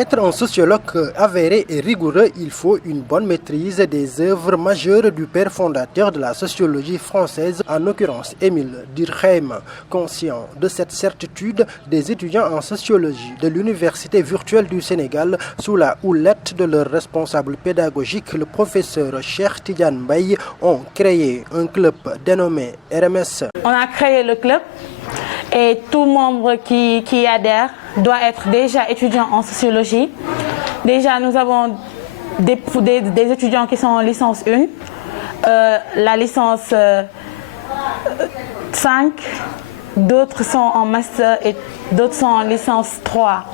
être un sociologue avéré et rigoureux, il faut une bonne maîtrise des œuvres majeures du père fondateur de la sociologie française, en l'occurrence Émile Durkheim. Conscient de cette certitude, des étudiants en sociologie de l'Université virtuelle du Sénégal, sous la houlette de leur responsable pédagogique, le professeur Cheikh Tidiane Mbaye, ont créé un club dénommé RMS. On a créé le club et tout membre qui adhère doit être déjà étudiant en sociologie. Déjà, nous avons des étudiants qui sont en licence 1, la licence 5, d'autres sont en master et d'autres sont en licence 3.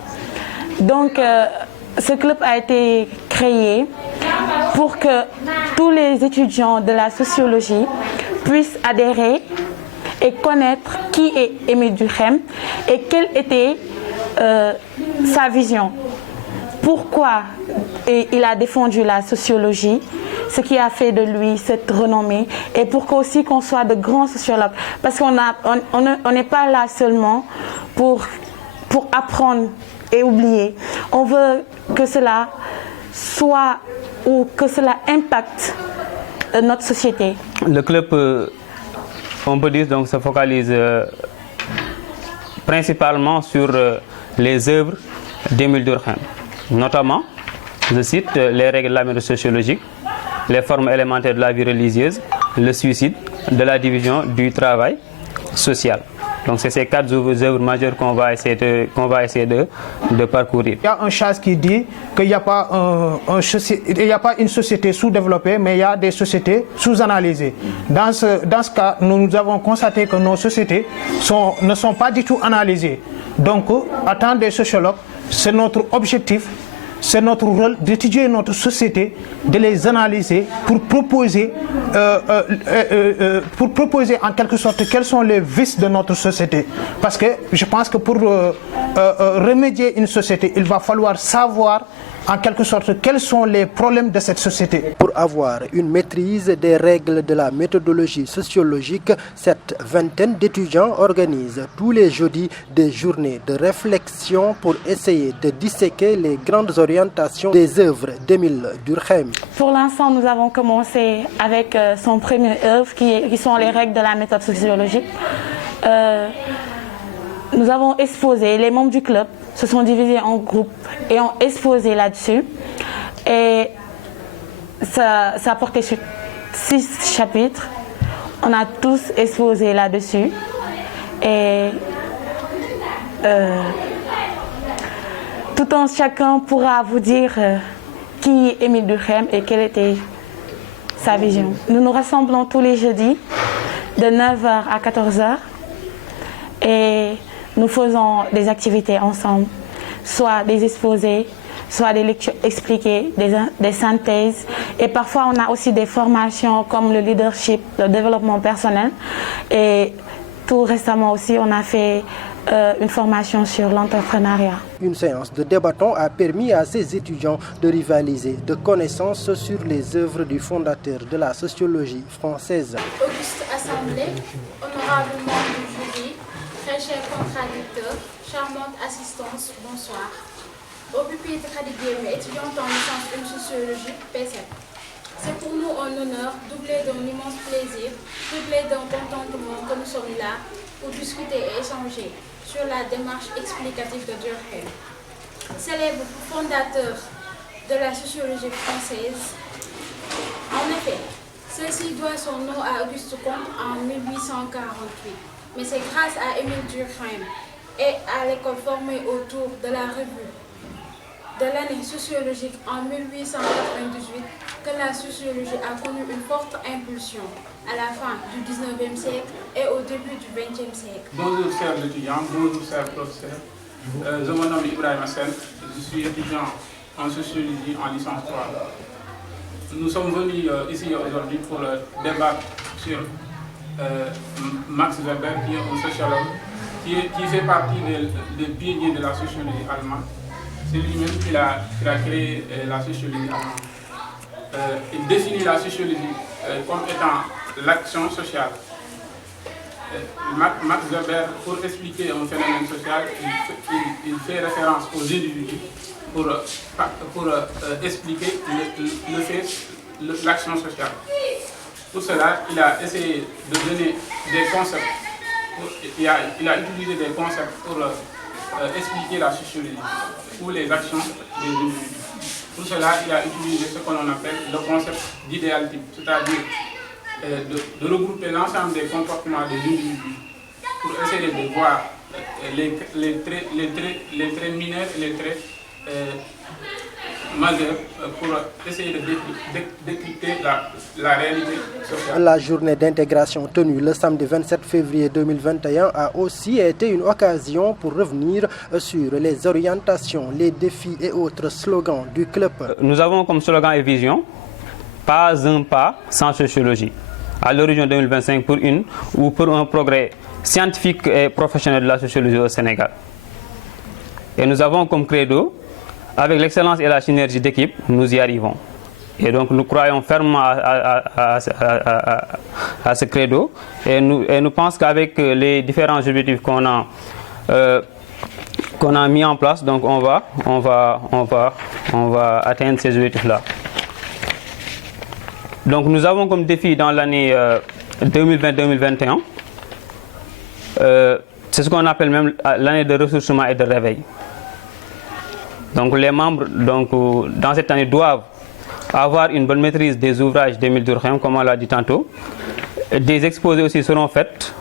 Donc, ce club a été créé pour que tous les étudiants de la sociologie puissent adhérer et connaître qui est Émile Durkheim et quelle était sa vision. Pourquoi il a défendu la sociologie, ce qui a fait de lui cette renommée, et pourquoi aussi qu'on soit de grands sociologues. Parce qu'on n'est pas là seulement pour apprendre et oublier. On veut que cela soit ou que cela impacte notre société. Le club, on peut dire, donc, se focalise principalement sur les œuvres d'Émile Durkheim, notamment, je cite, les règles de la méthode sociologique, les formes élémentaires de la vie religieuse, le suicide, de la division du travail social. Donc c'est ces 4 œuvres majeures qu'on va essayer de parcourir. Il y a un chose qui dit qu'il n'y a pas une société sous-développée, mais il y a des sociétés sous-analysées. Dans ce cas, nous avons constaté que nos sociétés ne sont pas du tout analysées. Donc, en tant que sociologue, c'est notre objectif, c'est notre rôle d'étudier notre société, de les analyser pour proposer en quelque sorte quels sont les vices de notre société. Parce que je pense que pour remédier une société, il va falloir savoir en quelque sorte quels sont les problèmes de cette société. Pour avoir une maîtrise des règles de la méthodologie sociologique, cette vingtaine d'étudiants organisent tous les jeudis des journées de réflexion pour essayer de disséquer les grandes orientations des œuvres d'Émile Durkheim. Pour l'instant, nous avons commencé avec son premier œuvre qui sont les règles de la méthode sociologique. Nous avons exposé, les membres du club se sont divisés en groupes et ont exposé là-dessus. Et ça a porté sur 6 chapitres. On a tous exposé là-dessus. Et tout un chacun pourra vous dire qui est Émile Durkheim et quelle était sa vision. Nous nous rassemblons tous les jeudis de 9h à 14h. Et nous faisons des activités ensemble, soit des exposés, soit des lectures expliquées, des synthèses. Et parfois, on a aussi des formations comme le leadership, le développement personnel. Et tout récemment aussi, on a fait une formation sur l'entrepreneuriat. Une séance de débatton a permis à ces étudiants de rivaliser de connaissances sur les œuvres du fondateur de la sociologie française. Auguste Assemblée, honorable membre du jury, très cher contradicteur, charmante assistance, bonsoir. Au pupitre Khadiguémé, étudiante en licence 1 sociologie, PSF. C'est pour nous un honneur, doublé d'un immense plaisir, doublé d'un contentement que nous sommes là pour discuter et échanger sur la démarche explicative de Durkheim. Célèbre fondateur de la sociologie française. En effet, celle-ci doit son nom à Auguste Comte en 1848. Mais c'est grâce à Émile Durkheim et à l'école formée autour de la revue de l'année sociologique en 1898 que la sociologie a connu une forte impulsion à la fin du 19e siècle et au début du 20e siècle. Bonjour chers étudiants, bonjour chers professeurs. Je me nomme Ibrahim Hassen, je suis étudiant en sociologie en licence 3. Nous sommes venus ici aujourd'hui pour débattre sur Max Weber, qui est un sociologue, qui fait partie des pionniers de la sociologie allemande. C'est lui-même qui a créé la sociologie allemande. Il définit la sociologie comme étant l'action sociale. Max Weber, pour expliquer un phénomène social, il fait référence aux individus pour expliquer le fait, l'action sociale. Pour cela, il a essayé de donner des concepts, il a utilisé des concepts pour expliquer la sociologie ou les actions des individus. Pour cela, il a utilisé ce qu'on appelle le concept d'idéal type, c'est-à-dire de regrouper l'ensemble des comportements des individus pour essayer de voir les traits mineurs et les traits majeurs pour essayer de décrypter la réalité sociale. La journée d'intégration tenue le samedi 27 février 2021 a aussi été une occasion pour revenir sur les orientations, les défis et autres slogans du club. Nous avons comme slogan et vision « Pas un pas sans sociologie » à l'horizon 2025 pour un progrès scientifique et professionnel de la sociologie au Sénégal. Et nous avons comme credo, avec l'excellence et la synergie d'équipe, nous y arrivons. Et donc nous croyons fermement à ce credo et nous pensons qu'avec les différents objectifs qu'on a mis en place, donc on va atteindre ces objectifs-là. Donc nous avons comme défi dans l'année 2020-2021, c'est ce qu'on appelle même l'année de ressourcement et de réveil. Donc les membres dans cette année doivent avoir une bonne maîtrise des ouvrages d'Émile Durkheim, comme on l'a dit tantôt. Des exposés aussi seront faits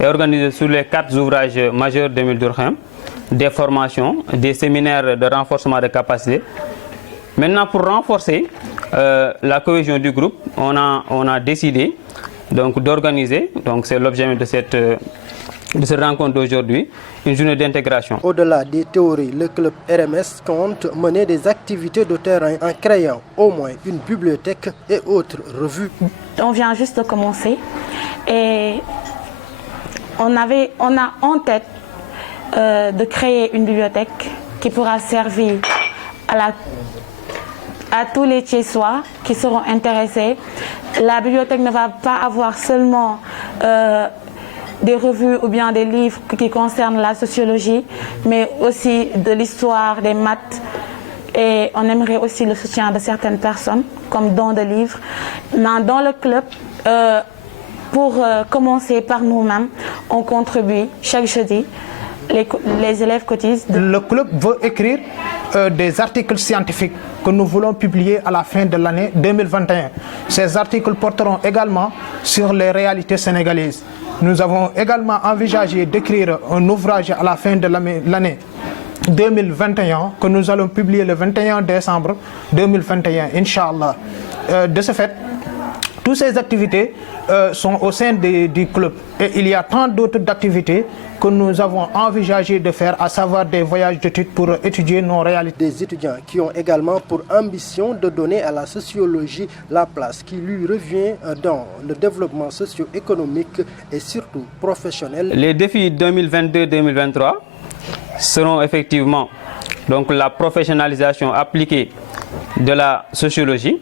et organisés sur les 4 ouvrages majeurs d'Émile Durkheim, des formations, des séminaires de renforcement de capacités. Maintenant, pour renforcer la cohésion du groupe, on a décidé d'organiser, donc c'est l'objet de cette rencontre d'aujourd'hui, une journée d'intégration. Au-delà des théories, le club RMS compte mener des activités de terrain en créant au moins une bibliothèque et autres revues. On vient juste de commencer et on a en tête de créer une bibliothèque qui pourra servir à tous les Thiessois qui seront intéressés. La bibliothèque ne va pas avoir seulement des revues ou bien des livres qui concernent la sociologie, mais aussi de l'histoire, des maths. Et on aimerait aussi le soutien de certaines personnes, comme don de livres. Mais dans le club, pour commencer par nous-mêmes, on contribue chaque jeudi. Les élèves cotisent. Le club veut écrire des articles scientifiques que nous voulons publier à la fin de l'année 2021. Ces articles porteront également sur les réalités sénégalaises. Nous avons également envisagé d'écrire un ouvrage à la fin de l'année 2021 que nous allons publier le 21 décembre 2021, Inch'Allah. De ce fait, toutes ces activités sont au sein du club. Et il y a tant d'autres activités que nous avons envisagé de faire, à savoir des voyages d'études pour étudier nos réalités. Des étudiants qui ont également pour ambition de donner à la sociologie la place qui lui revient dans le développement socio-économique et surtout professionnel. Les défis 2022-2023 seront effectivement donc la professionnalisation appliquée de la sociologie,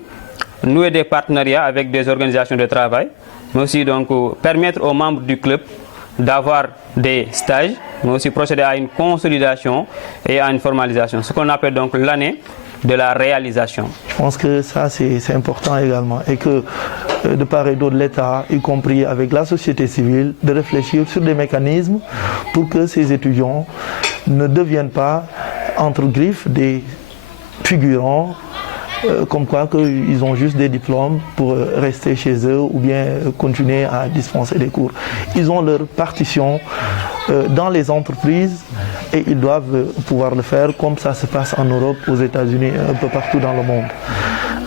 nouer des partenariats avec des organisations de travail, mais aussi donc permettre aux membres du club d'avoir des stages, mais aussi procéder à une consolidation et à une formalisation, ce qu'on appelle donc l'année de la réalisation. Je pense que ça c'est important également et que de part et d'autre l'État, y compris avec la société civile, de réfléchir sur des mécanismes pour que ces étudiants ne deviennent pas entre griffes des figurants comme quoi qu'ils ont juste des diplômes pour rester chez eux ou bien continuer à dispenser des cours. Ils ont leur partition dans les entreprises et ils doivent pouvoir le faire comme ça se passe en Europe, aux États-Unis, un peu partout dans le monde.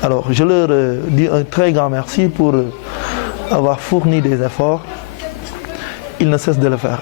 Alors je leur dis un très grand merci pour avoir fourni des efforts. Ils ne cessent de le faire.